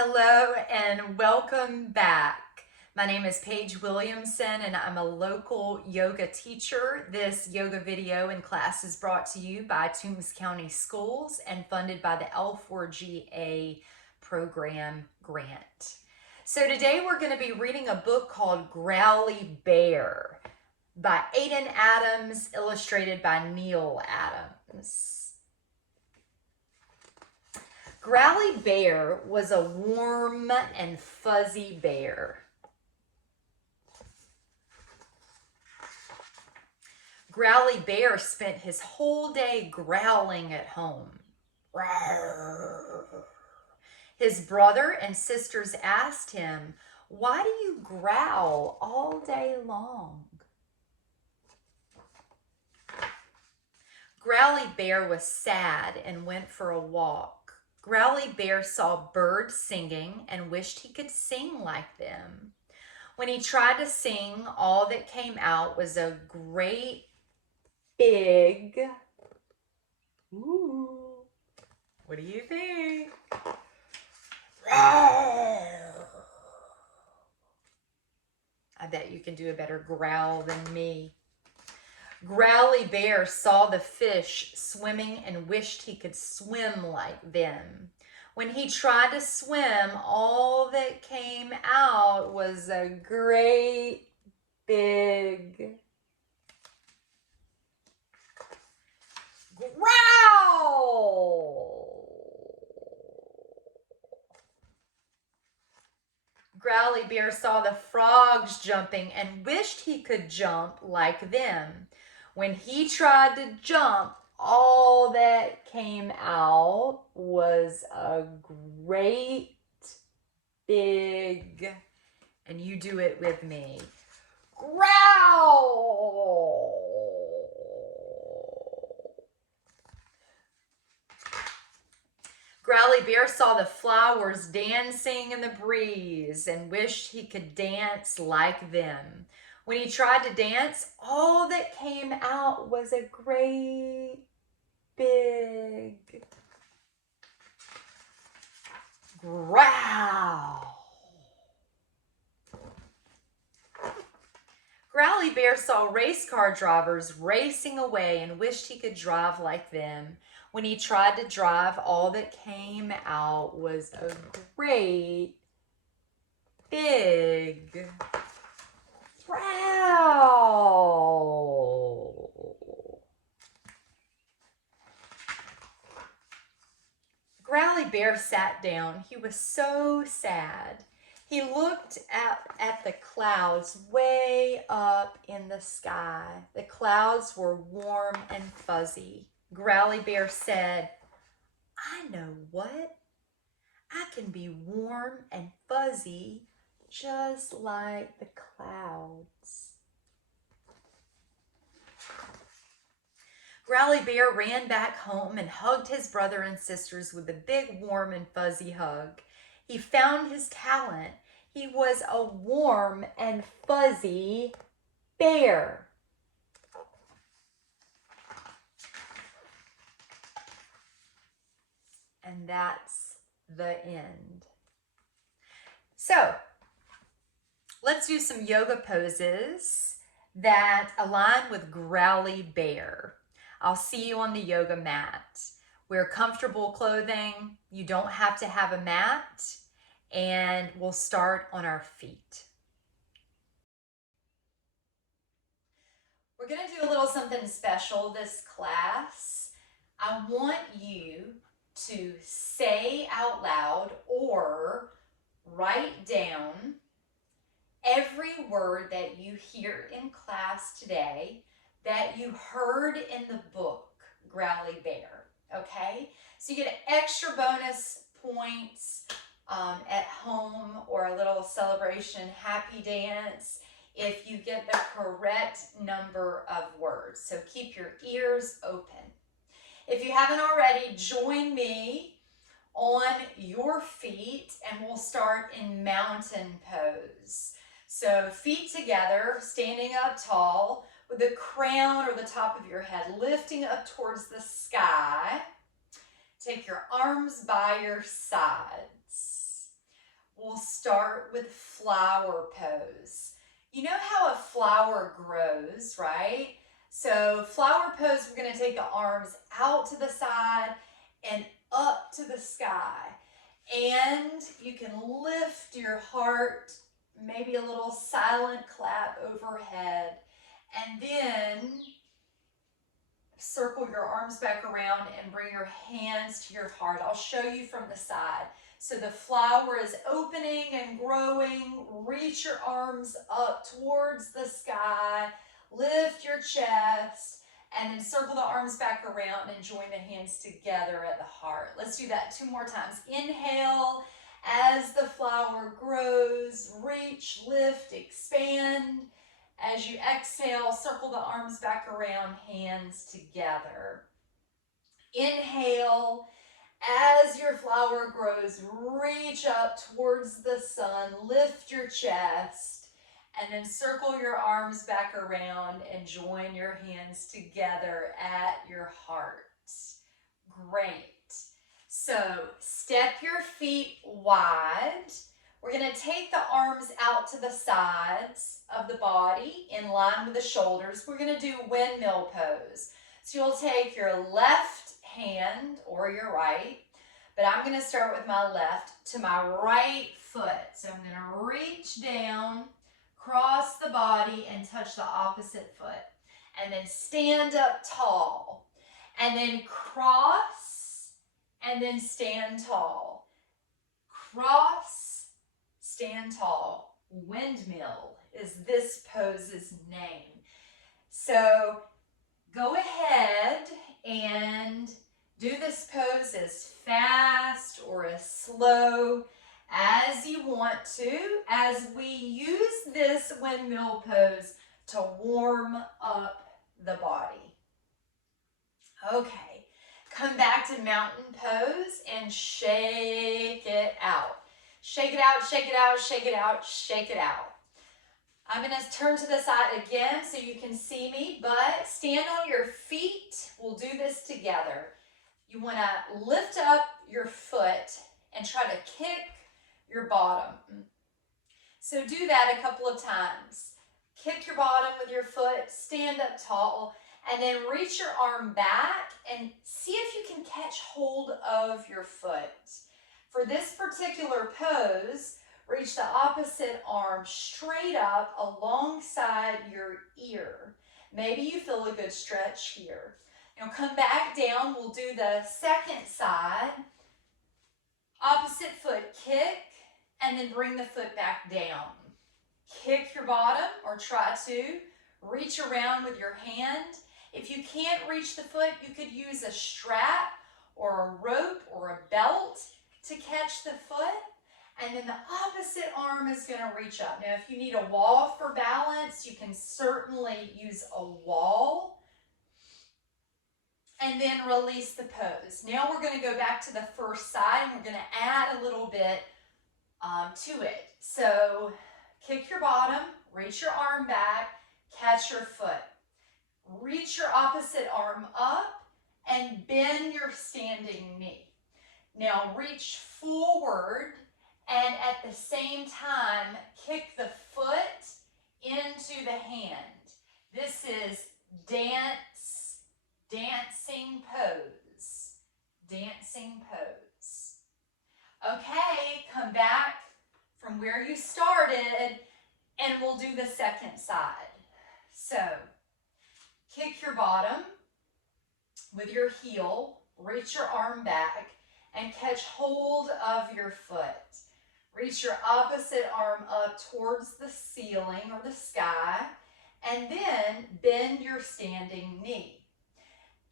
Hello and welcome back. My name is Paige Williamson and I'm a local yoga teacher. This yoga video and class is brought to you by Toombs County Schools and funded by the L4GA program grant. So today we're going to be reading a book called Growly Bear by Aiden Adams, illustrated by Neil Adams. Growly Bear was a warm and fuzzy bear. Growly Bear spent his whole day growling at home. His brother and sisters asked him, "Why do you growl all day long?" Growly Bear was sad and went for a walk. Growly Bear saw birds singing and wished he could sing like them. When he tried to sing, all that came out was a great big, ooh, what do you think? I bet you can do a better growl than me. Growly Bear saw the fish swimming and wished he could swim like them. When he tried to swim, all that came out was a great big growl. Growly Bear saw the frogs jumping and wished he could jump like them. When he tried to jump, all that came out was a great big, and you do it with me, growl. Growly Bear saw the flowers dancing in the breeze and wished he could dance like them. When he tried to dance, all that came out was a great big growl. Growly Bear saw race car drivers racing away and wished he could drive like them. When he tried to drive, all that came out was a great big growl. Growly Bear sat down. He was so sad. He looked at the clouds way up in the sky. The clouds were warm and fuzzy. Growly Bear said, "I know what? I can be warm and fuzzy just like the clouds." Growly Bear ran back home and hugged his brother and sisters with a big, warm and fuzzy hug. He found his talent. He was a warm and fuzzy bear. And that's the end. So, let's do some yoga poses that align with Growly Bear. I'll see you on the yoga mat. Wear comfortable clothing. You don't have to have a mat. And we'll start on our feet. We're going to do a little something special this class. I want you to say out loud or write down every word that you hear in class today that you heard in the book, Growly Bear, okay? So you get extra bonus points at home or a little celebration happy dance if you get the correct number of words. So keep your ears open. If you haven't already, join me on your feet and we'll start in mountain pose. So feet together, standing up tall with the crown or the top of your head lifting up towards the sky. Take your arms by your sides. we'll start with flower pose. You know how a flower grows, right? So flower pose, we're going to take the arms out to the side and up to the sky. And you can lift your heart, maybe a little silent clap overhead. And then circle your arms back around and bring your hands to your heart. I'll show you from the side. So the flower is opening and growing. Reach your arms up towards the sky. Lift your chest. And then circle the arms back around and join the hands together at the heart. Let's do that 2 more times. Inhale as the flower grows. Reach, lift, expand. As you exhale, circle the arms back around, hands together. Inhale as your flower grows. Reach up towards the sun. Lift your chest. And then circle your arms back around and join your hands together at your heart. Great. So step your feet wide. We're going to take the arms out to the sides of the body in line with the shoulders. We're going to do windmill pose. So you'll take your left hand or your right, but I'm going to start with my left to my right foot. So I'm going to reach down, cross the body and touch the opposite foot. And then stand up tall. And then cross and then stand tall. Cross, stand tall. Windmill is this pose's name. So go ahead and do this pose as fast or as slow as you want to, as we use this windmill pose to warm up the body. Okay, come back to mountain pose and shake it out. Shake it out, shake it out, shake it out, shake it out. I'm going to turn to the side again so you can see me, but stand on your feet. We'll do this together. You want to lift up your foot and try to kick your bottom. So do that a couple of times. Kick your bottom with your foot, stand up tall, and then reach your arm back and see if you can catch hold of your foot. For this particular pose, reach the opposite arm straight up alongside your ear. Maybe you feel a good stretch here. Now come back down. We'll do the second side. Opposite foot kick, and then bring the foot back down. Kick your bottom, or try to. Reach around with your hand. If you can't reach the foot, you could use a strap or a rope or a belt to catch the foot. And then the opposite arm is going to reach up. Now, if you need a wall for balance, you can certainly use a wall. And then release the pose. Now we're going to go back to the first side and we're going to add a little bit to it. So kick your bottom, reach your arm back, catch your foot. Reach your opposite arm up and bend your standing knee. Now reach forward and at the same time kick the foot into the hand. This is dancing pose. Dancing pose. Okay, come back from where you started and we'll do the second side. So, kick your bottom with your heel, reach your arm back and catch hold of your foot. Reach your opposite arm up towards the ceiling or the sky and then bend your standing knee.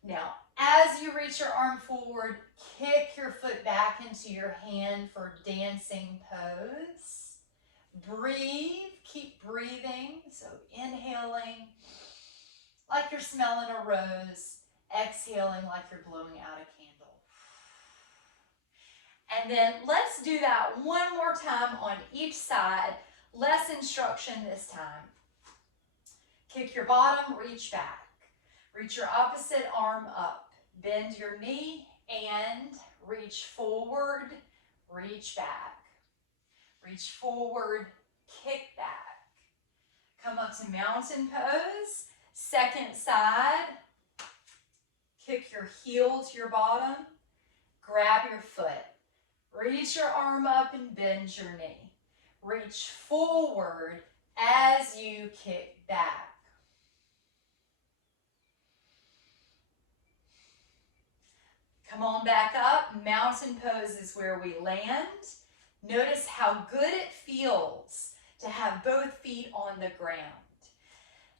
Now, as you reach your arm forward, kick your foot back into your hand for dancing pose. Breathe, keep breathing. So inhaling like you're smelling a rose, exhaling like you're blowing out a candle. And then let's do that one more time on each side. Less instruction this time. Kick your bottom, reach back. Reach your opposite arm up. Bend your knee and reach forward, reach back. reach forward, kick back. Come up to mountain pose, second side. Kick your heel to your bottom, grab your foot. Reach your arm up and bend your knee. Reach forward as you kick back. Come on back up. Mountain pose is where we land. Notice how good it feels to have both feet on the ground.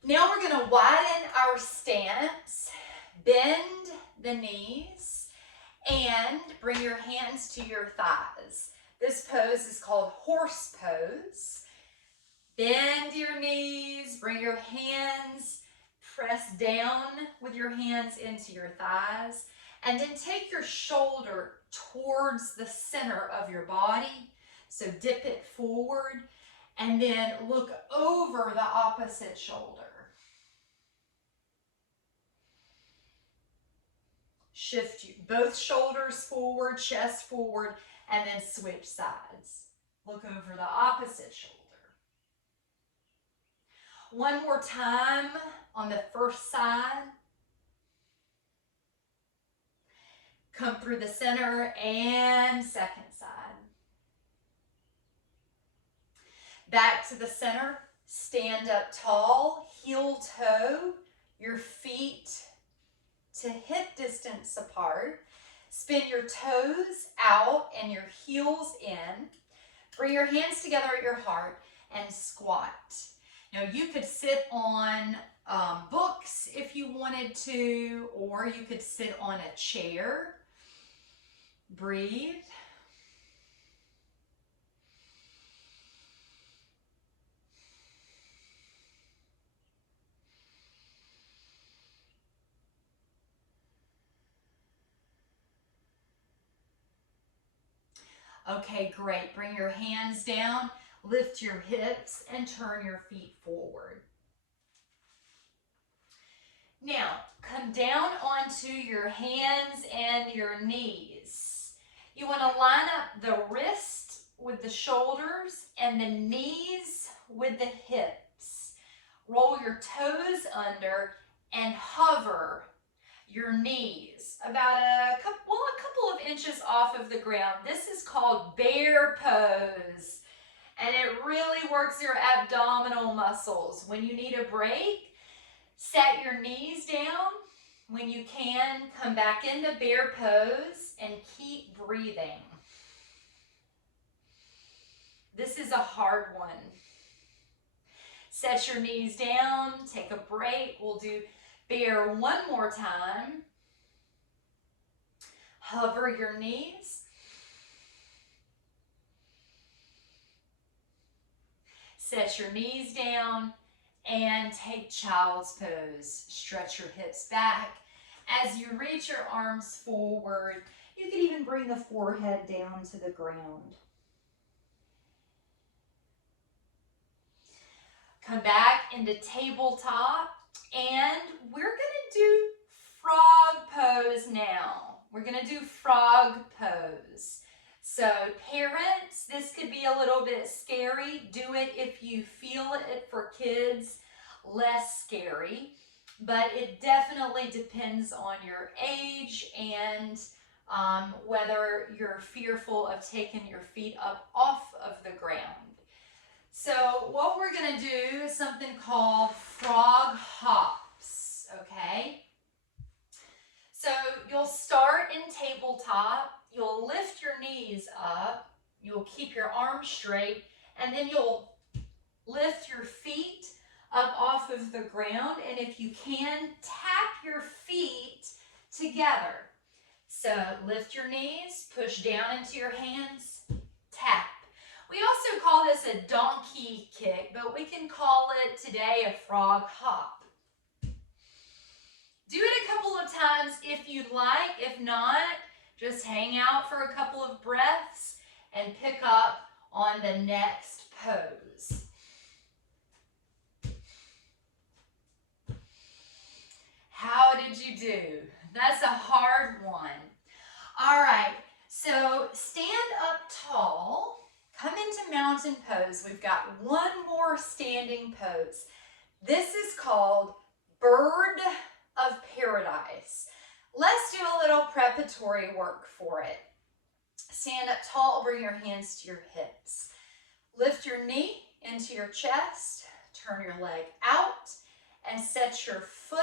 Now we're going to widen our stance, bend the knees, and bring your hands to your thighs. This pose is called horse pose. Bend your knees, bring your hands, press down with your hands into your thighs, and then take your shoulder towards the center of your body. So dip it forward, and then look over the opposite shoulder. Shift both shoulders forward, chest forward, and then switch sides. Look over the opposite shoulder. One more time on the first side. Come through the center and second side. Back to the center. Stand up tall, heel toe, your feet to hip distance apart. Spin your toes out and your heels in. Bring your hands together at your heart and squat. Now you could sit on books if you wanted to, or you could sit on a chair. Breathe. Okay, great. Bring your hands down, lift your hips, and turn your feet forward. Now, come down onto your hands and your knees. You want to line up the wrist with the shoulders and the knees with the hips. Roll your toes under and hover your knees about a couple of inches off of the ground. This is called bear pose, and it really works your abdominal muscles. When you need a break, set your knees down. When you can, come back into bear pose and keep breathing. This is a hard one. Set your knees down, take a break. We'll do bear one more time. Hover your knees. Set your knees down and take child's pose. Stretch your hips back. As you reach your arms forward, you can even bring the forehead down to the ground. Come back into tabletop, and we're going to do frog pose now. We're going to do frog pose. So parents, this could be a little bit scary. Do it if you feel it. For kids, less scary. But it definitely depends on your age and whether you're fearful of taking your feet up off of the ground. So what we're going to do is something called frog hops, okay? So you'll start in tabletop, you'll lift your knees up, you'll keep your arms straight, and then you'll lift your feet up off of the ground, and if you can, tap your feet together. So lift your knees, push down into your hands, tap. We also call this a donkey kick, but we can call it today a frog hop. Do it a couple of times if you'd like. If not, just hang out for a couple of breaths and pick up on the next pose. How did you do? That's a hard one. All right, so stand up tall. Come into mountain mountain pose, we've got one more standing pose. This is called Bird of Paradise. Let's do a little preparatory work for it. Stand up tall, bring your hands to your hips. Lift your knee into your chest, turn your leg out, and set your foot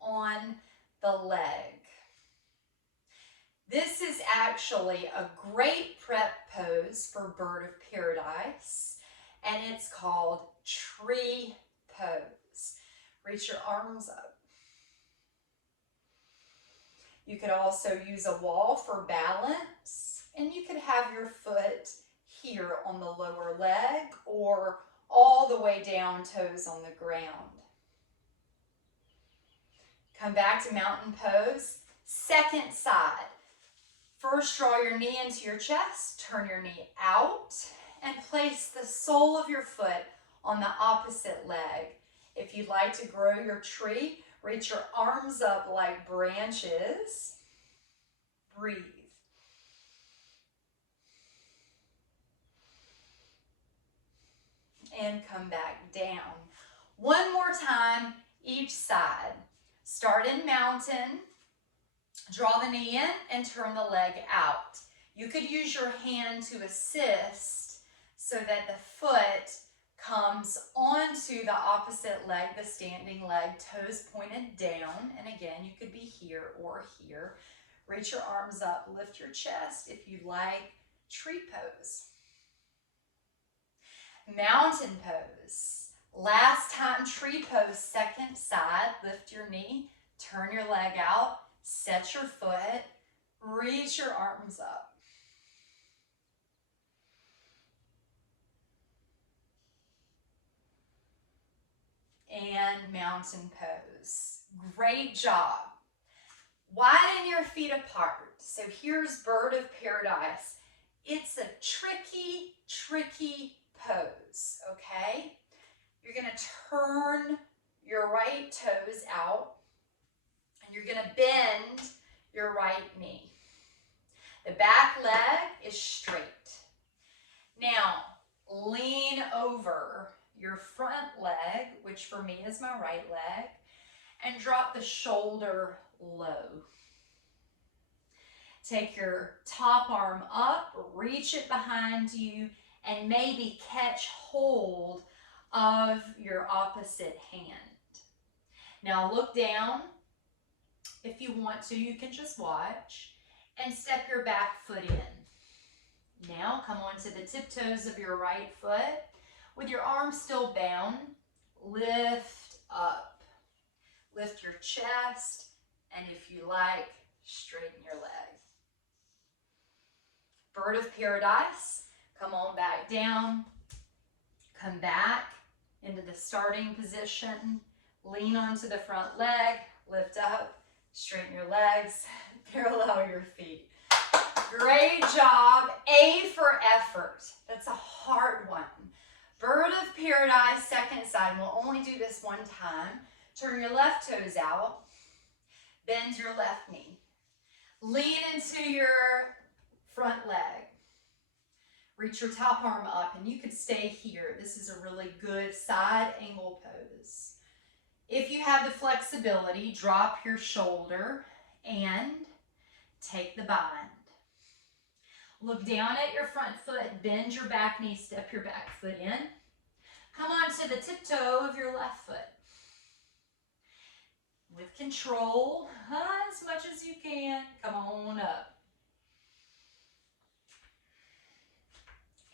on the leg. This is actually a great prep pose for Bird of Paradise, and it's called Tree Pose. Reach your arms up. You could also use a wall for balance, and you could have your foot here on the lower leg or all the way down, toes on the ground. Come back to mountain pose, second side. First, draw your knee into your chest, turn your knee out, and place the sole of your foot on the opposite leg. If you'd like to grow your tree, reach your arms up like branches. Breathe. And come back down. One more time, each side. Start in mountain. Draw the knee in and turn the leg out. You could use your hand to assist so that the foot comes onto the opposite leg, the standing leg, toes pointed down. And again, you could be here or here. Reach your arms up, lift your chest if you like. Tree pose. Mountain pose. Last time, tree pose, second side. Lift your knee, turn your leg out, set your foot, reach your arms up. And mountain pose. Great job. Widen your feet apart. So here's Bird of Paradise. It's a tricky, tricky pose, okay? You're gonna turn your right toes out and you're gonna bend your right knee. The back leg is straight. Now, lean over your front leg, which for me is my right leg, and drop the shoulder low. Take your top arm up, reach it behind you, and maybe catch hold of your opposite hand. Now look down. If you want to, you can just watch and step your back foot in. Now come onto the tiptoes of your right foot with your arms still bound. Lift up. Lift your chest, and if you like, straighten your leg. Bird of Paradise. Come on back down. Come back into the starting position. Lean onto the front leg. Lift up. Straighten your legs. Parallel your feet. Great job. A for effort. That's a hard one. Bird of Paradise, second side. We'll only do this one time. Turn your left toes out. Bend your left knee. Lean into your front leg. Reach your top arm up, and you could stay here. This is a really good side angle pose. If you have the flexibility, drop your shoulder and take the bind. Look down at your front foot, bend your back knee, step your back foot in. Come onto the tiptoe of your left foot. With control, as much as you can, come on up.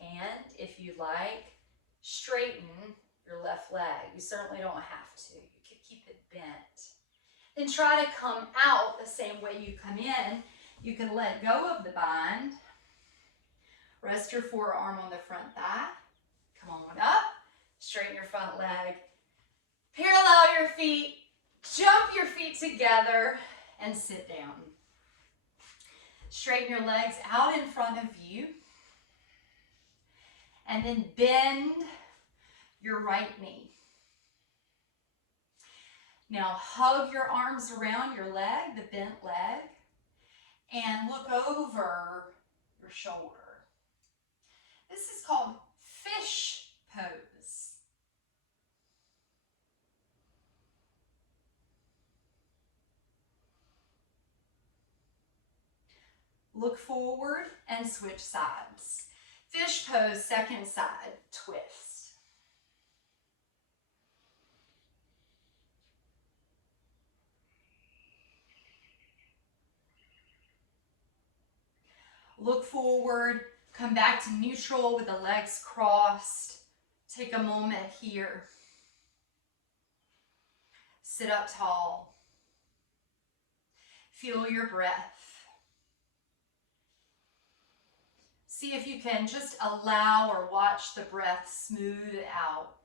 And if you like, straighten your left leg. You certainly don't have to. You can keep it bent. Then try to come out the same way you come in. You can let go of the bind. Rest your forearm on the front thigh. Come on up. Straighten your front leg. Parallel your feet. Jump your feet together and sit down. Straighten your legs out in front of you. And then bend your right knee. Now hug your arms around your leg, the bent leg, and look over your shoulder. This is called fish pose. Look forward and switch sides. Fish pose, second side, twist. Look forward, come back to neutral with the legs crossed. Take a moment here. Sit up tall. Feel your breath. See if you can just allow or watch the breath smooth out.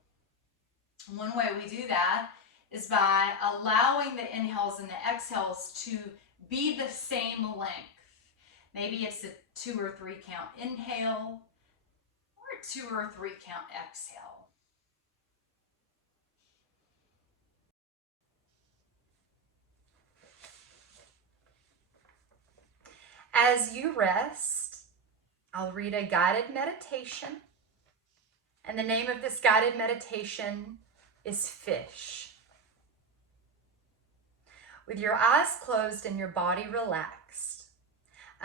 One way we do that is by allowing the inhales and the exhales to be the same length. Maybe it's a 2 or 3 count inhale or a 2 or 3 count exhale. As you rest, I'll read a guided meditation. And the name of this guided meditation is Fish. With your eyes closed and your body relaxed,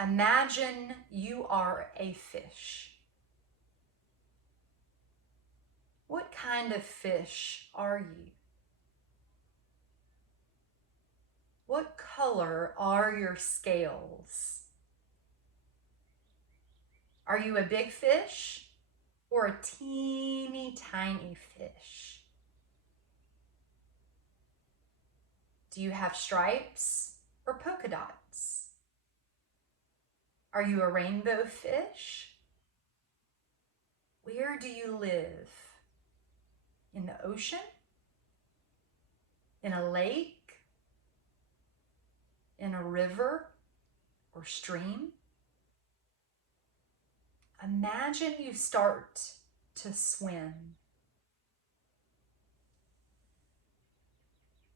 imagine you are a fish. What kind of fish are you? What color are your scales? Are you a big fish or a teeny tiny fish? Do you have stripes or polka dots? Are you a rainbow fish? Where do you live? In the ocean? In a lake? In a river or stream? Imagine you start to swim.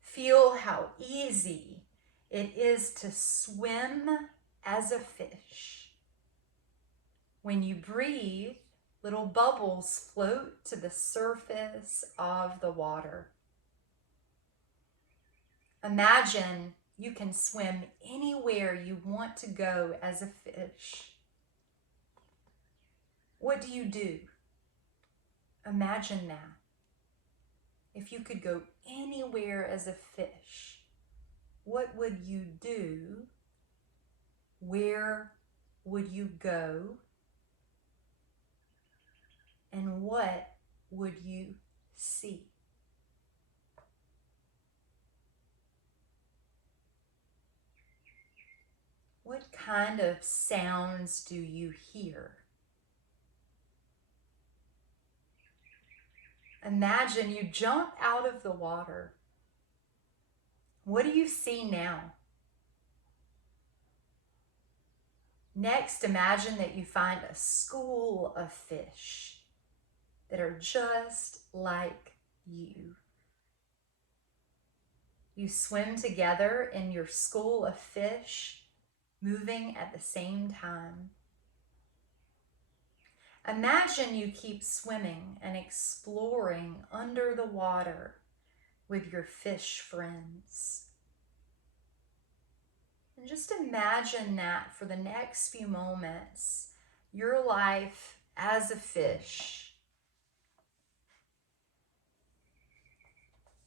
Feel how easy it is to swim as a fish. When you breathe, little bubbles float to the surface of the water. Imagine you can swim anywhere you want to go as a fish. What do? Imagine that. If you could go anywhere as a fish, what would you do? Where would you go? And what would you see? What kind of sounds do you hear? Imagine you jump out of the water. What do you see now? Next, imagine that you find a school of fish that are just like you. You swim together in your school of fish, moving at the same time. Imagine you keep swimming and exploring under the water with your fish friends. And just imagine that for the next few moments, your life as a fish.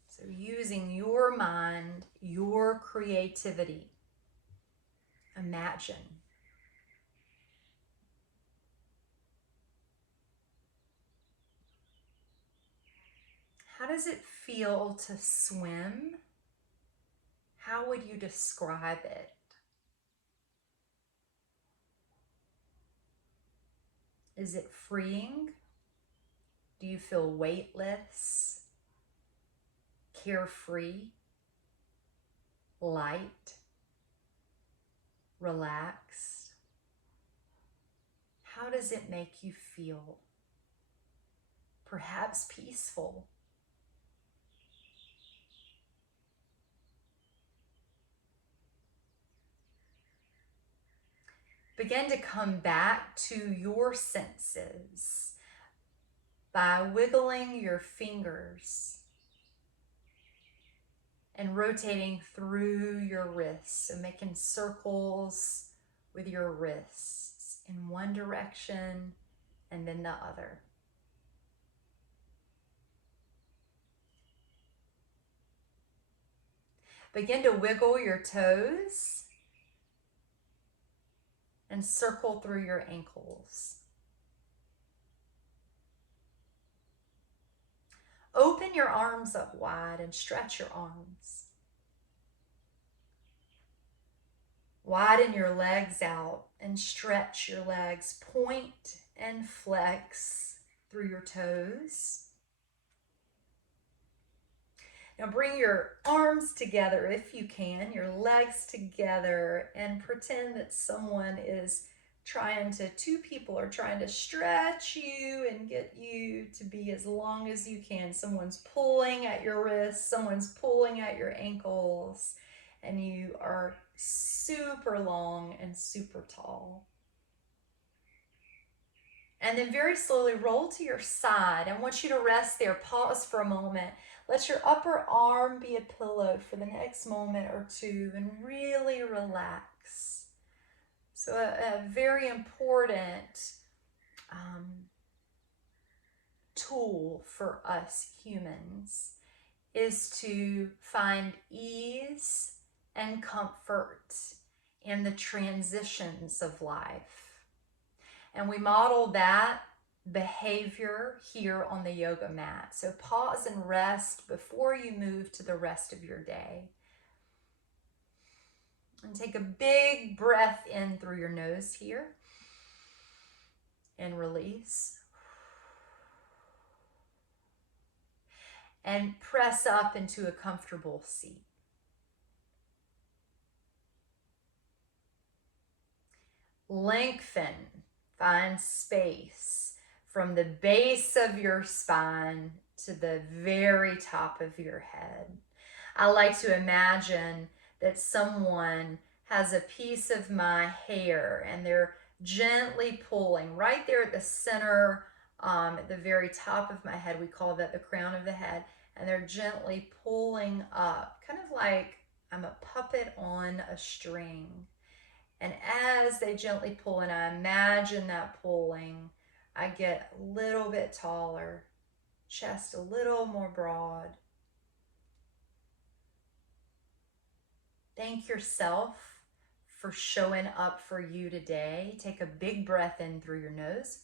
So using your mind, your creativity, imagine. How does it feel to swim? How would you describe it? Is it freeing? Do you feel weightless, carefree, light, relaxed? How does it make you feel? Perhaps peaceful. Begin to come back to your senses. by wiggling your fingers and rotating through your wrists and making circles with your wrists in one direction and then the other. Begin to wiggle your toes and circle through your ankles. Open your arms up wide and stretch your arms. Widen your legs out and stretch your legs. Point and flex through your toes. Now bring your arms together if you can, your legs together, and pretend that two people are trying to stretch you and get you to be as long as you can. Someone's pulling at your wrists, someone's pulling at your ankles, and you are super long and super tall. And then very slowly roll to your side. I want you to rest there. Pause for a moment. Let your upper arm be a pillow for the next moment or two and really relax. So a very important tool for us humans is to find ease and comfort in the transitions of life. And we model that behavior here on the yoga mat. So pause and rest before you move to the rest of your day. And take a big breath in through your nose here. And release. And press up into a comfortable seat. Lengthen. Find space from the base of your spine to the very top of your head. I like to imagine that someone has a piece of my hair and they're gently pulling right there at the center, at the very top of my head. We call that the crown of the head. And they're gently pulling up, kind of like I'm a puppet on a string. And as they gently pull, and I imagine that pulling, I get a little bit taller, chest a little more broad. Thank yourself for showing up for you today. Take a big breath in through your nose,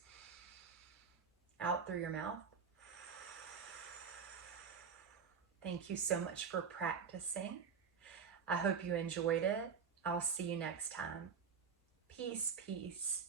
out through your mouth. Thank you so much for practicing. I hope you enjoyed it. I'll see you next time. Peace, peace.